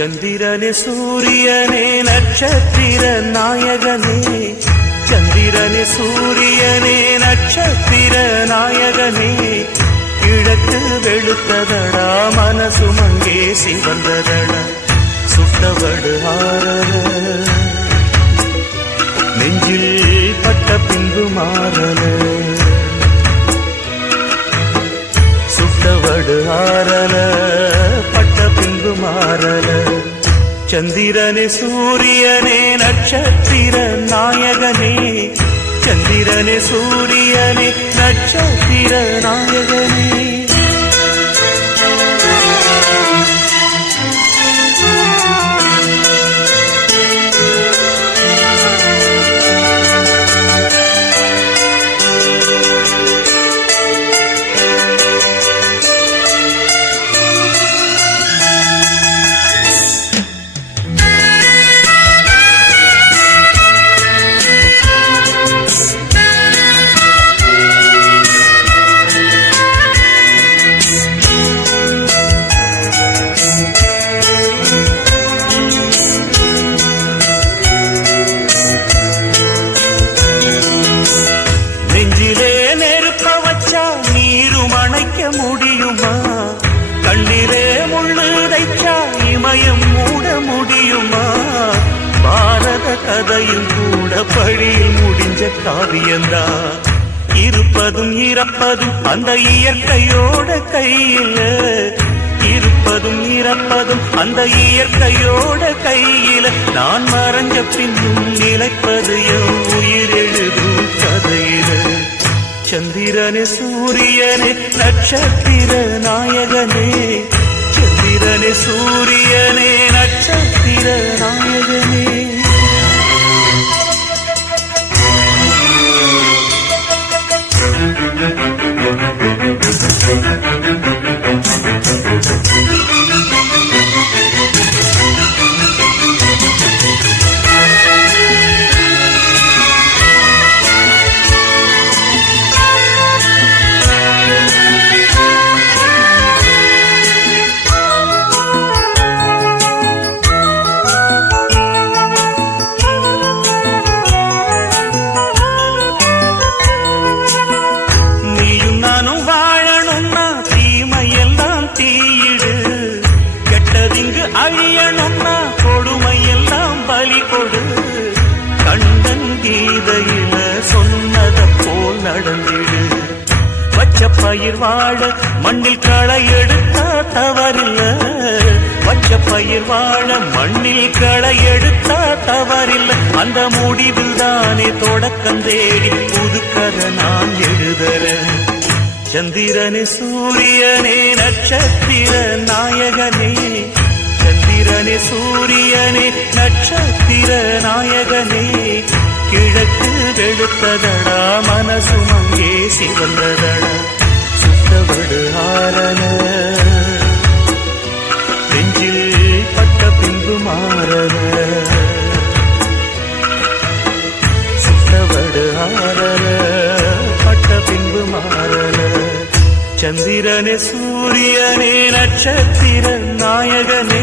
சந்திரனே சூரியனே நட்சத்திர நாயகனே, சந்திரனே சூரியனே நட்சத்திர நாயகனே, கிழக்கு வெளுத்ததடா மனசுமங்கே சிவந்ததடா, சுட்டவடு ஆரல நெஞ்சில் பட்ட பின்பு மாறல, சுட்டவடு ஆரல பட்ட பின்பு மாறல. சந்திரனே சூரியனே நட்சத்திர நாயகனே, சந்திரனே சூரியனே நட்சத்திர நாயகனே. நெஞ்சிலே நெருப்ப வச்சா நீரும் அணைக்க முடியுமா, கண்ணிலே முள்ளு தைச்சா இமயம் மூட முடியுமா, பாரத கதையும் கூட பழியில் முடிஞ்ச காவியந்தா, இருப்பதும் இறப்பதும் அந்த இயற்கையோட கையில, இருப்பதும் இறப்பதும் அந்த இயற்கையோட கையில, நான் மறைஞ்ச பின்னும் நிலைப்பது என் உயிர் எழுதும் கதையில. சந்திரனே சூரியனே நட்சத்திர நாயகனே, சந்திரனே சூரியனே நட்சத்திர நாயகனே. அழியணும்னா கொடுமையெல்லாம் பலி கொடு, கண்டன் கீதையில சொன்னத போல் நடந்திடு, வச்ச பயிர் வாழ மண்ணில் களை எடுத்தா தவறில்ல, வச்ச பயிர் வாழ மண்ணில் களை எடுத்தா தவறில்ல, அந்த முடிவில் தானே தொடக்கம் தேடி புதுக்கதை நான் எழுதுறேன். சந்திரனே சூரியனே நட்சத்திர நாயகனே, சந்திரனே சூரியனே நட்சத்திர நாயகனே, கிழக்கு வெளுத்ததடா மனசுமங்கே சிவந்ததடா, சுட்டவடு ஆரல நெஞ்சில் பட்ட பின்பு மாறல, சுட்டவடு ஆரல பட்ட பின்பு மாறல. சந்திரனே சூரியனே நட்சத்திர நாயகனே,